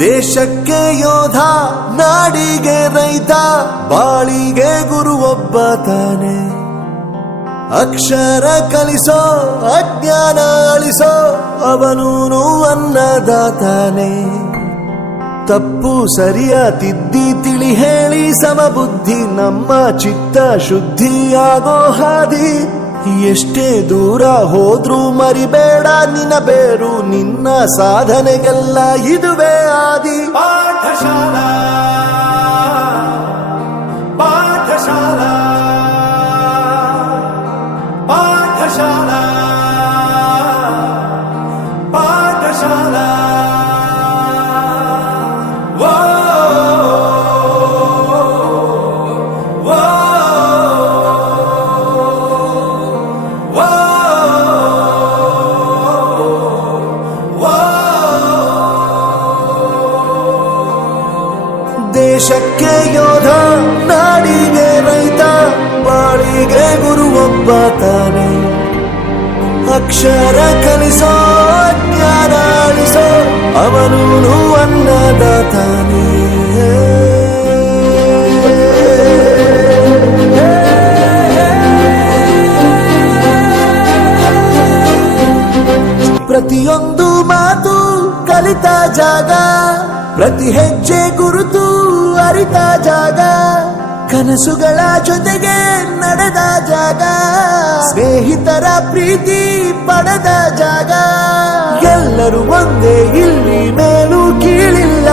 ದೇಶಕ್ಕೆ ಯೋಧ, ನಾಡಿಗೆ ರೈತ, ಬಾಳಿಗೆ ಗುರು ಒಬ್ಬ ತಾನೆ. ಅಕ್ಷರ ಕಲಿಸೋ, ಅಜ್ಞಾನ ಅಳಿಸೋ, ಅವನೂನು ಅನ್ನದಾತಾನೆ. ತಪ್ಪು ಸರಿಯ ತಿದ್ದಿ ತಿಳಿ ಹೇಳಿ ಸಮಬುದ್ಧಿ ನಮ್ಮ ಚಿತ್ತ ಶುದ್ಧಿಯಾಗೋ ಹಾದಿ. ಎಷ್ಟೇ ದೂರ ಹೋದ್ರೂ ಮರಿಬೇಡ ನಿನ್ನ ಬೇರು, ನಿನ್ನ ಸಾಧನೆಗೆಲ್ಲ ಇದುವೇ ಆದಿ. ಪಾಠಶಾಲಾ ಪಾಠಶಾಲಾ ಪಾಠಶಾಲಾ ಪಾಠಶಾಲಾ. ದೇಶಕ್ಕೆ ಯೋಧ, ನಾಡಿಗೆ ರೈತ, ಬಾಳಿಗೆ ಗುರು ಒಬ್ಬ ತಾನೆ. ಅಕ್ಷರ ಕಲಿಸೋ, ಜ್ಞಾನ ಅಳಿಸೋ, ಅವನೂನು ಅನ್ನದಾತಾನೆ. ಪ್ರತಿಯೊಂದು ಮಾತು ಕಲಿತ ಜಾಗ, ಪ್ರತಿ ಹೆಜ್ಜೆ ಗುರುತು ಅರಿತ ಜಾಗ, ಕನಸುಗಳ ಜೊತೆಗೆ ನಡೆದ ಜಾಗ, ಸ್ನೇಹಿತರ ಪ್ರೀತಿ ಪಡೆದ ಜಾಗ. ಎಲ್ಲರೂ ಒಂದೇ, ಇಲ್ಲಿ ಮೇಲೂ ಕೀಳಿಲ್ಲ,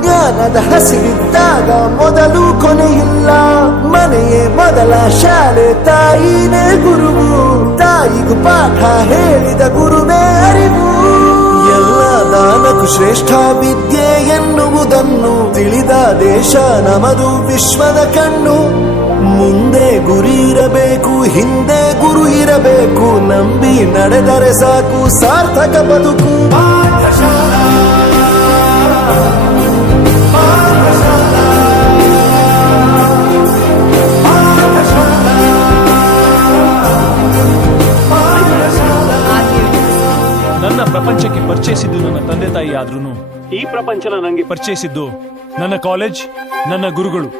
ಜ್ಞಾನದ ಹಸಿವಿದ್ದಾಗ ಮೊದಲು ಕೊನೆಯಿಲ್ಲ. ಮನೆಯೇ ಮೊದಲ ಶಾಲೆ, ತಾಯಿನೇ ಗುರುವು, ತಾಯಿಗೂ ಪಾಠ ಹೇಳಿದ ಗುರುವೇ ಅರಿವು. ಎಲ್ಲ ದಾನಕ್ಕೂ ಶ್ರೇಷ್ಠ ವಿದ್ಯೆ ಎನ್ನುವುದನ್ನು ತಿಳಿದ ದೇಶ ನಮದು ವಿಶ್ವದ ಕಣ್ಣು. ಮುಂದೆ ಗುರಿ ಇರಬೇಕು, ಹಿಂದೆ ಗುರು ಇರಬೇಕು, ನಂಬಿ ನಡೆದರೆ ಸಾಕು ಸಾರ್ಥಕ ಬದುಕು. ಪಾಠಶಾಲಾ ಪಾಠಶಾಲಾ ಪಾಠಶಾಲಾ ಪಾಠಶಾಲಾ. ನನ್ನ ಪ್ರಪಂಚಕ್ಕೆ ಪರಿಚಯಿಸಿದ್ದು ನನ್ನ ತಂದೆ ತಾಯಿ ಆದ್ರೂ ಈ ಪ್ರಪಂಚನ ನನಗೆ ಪರಿಚಯಿಸಿದ್ದು ನನ್ನ ಕಾಲೇಜ್, ನನ್ನ ಗುರುಗಳು.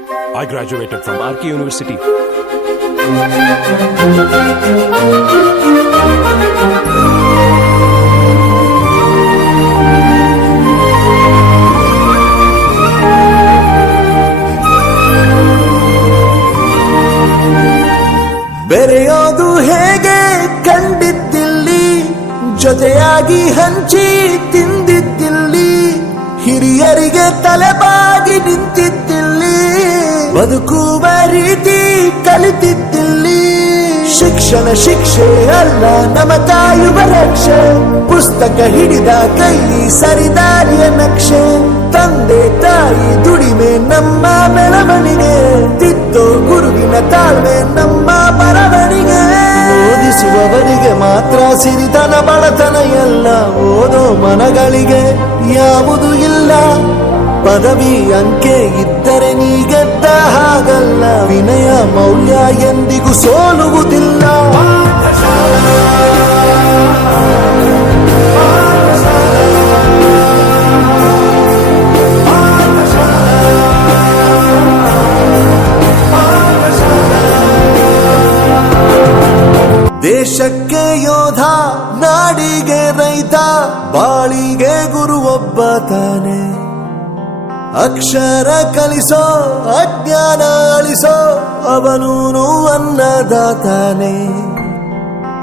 I graduated from RK University. ಬೆರೆಯೋದು ಹೇಗೆ ಕಂಡಿದ್ದಿಲ್ಲಿ, ಜೊತೆಯಾಗಿ ಹಂಚಿ ತಿಂದಿದ್ದಿಲ್ಲಿ, ಹಿರಿಯರಿಗೆ ತಲೆಬಾಗಿ ನಿಂತಿದ್ದಿಲ್ಲಿ, ಬದುಕುವ ರೀತಿ ಕಲಿತಿದ್ದಿಲ್ಲಿ. ಶಿಕ್ಷಣ ಶಿಕ್ಷೆ ಅಲ್ಲ, ನಮ ಕಾಯುವ ರಕ್ಷೆ, ಪುಸ್ತಕ ಹಿಡಿದ ಕೈ ಸರಿದಾರಿಯ ನಕ್ಷೆ. ತಂದೆ ತಾಯಿ ದುಡಿಮೆ ನಮ್ಮ ಬೆಳವಣಿಗೆ, ತಿದ್ದೋ ಗುರುವಿನ ತಾಳ್ಮೆ ನಮ್ಮ ಬರವಣಿಗೆ. ಓದಿಸುವವರಿಗೆ ಮಾತ್ರ ಸಿರಿತನ ಬಡತನ ಎಲ್ಲ, ಓದೋ ಮನಗಳಿಗೆ ಯಾವುದು ಇಲ್ಲ. ಪದವಿ ಅಂಕೆ ಇದ್ದರೆ ನೀ ಗೆದ್ದ ಹಾಗಲ್ಲ, ವಿನಯ ಮೌಲ್ಯ ಎಂದಿಗೂ ಸೋಲುವುದಿಲ್ಲ. ದೇಶಕ್ಕೆ ಯೋಧ, ನಾಡಿಗೆ ರೈತ, ಬಾಳಿಗೆ ಗುರು ಒಬ್ಬ ತಾನೆ. ಅಕ್ಷರ ಕಲಿಸೋ, ಅಜ್ಞಾನ ಅಳಿಸೋ, ಅವನೂನು ಅನ್ನದಾತಾನೆ.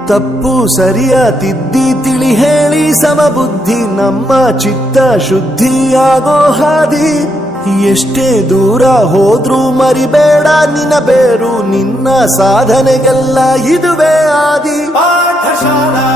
ತಪ್ಪು ಸರಿಯ ತಿದ್ದಿ ತಿಳಿ ಹೇಳಿ ಸಮಬುದ್ಧಿ ನಮ್ಮ ಚಿತ್ತ ಶುದ್ಧಿಯಾಗೋ ಹಾದಿ. ಎಷ್ಟೇ ದೂರ ಹೋದ್ರೂ ಮರಿಬೇಡ ನಿನ್ನ ಬೇರು, ನಿನ್ನ ಸಾಧನೆಗೆಲ್ಲ ಇದುವೇ ಆದಿ. ಪಾಠಶಾಲಾ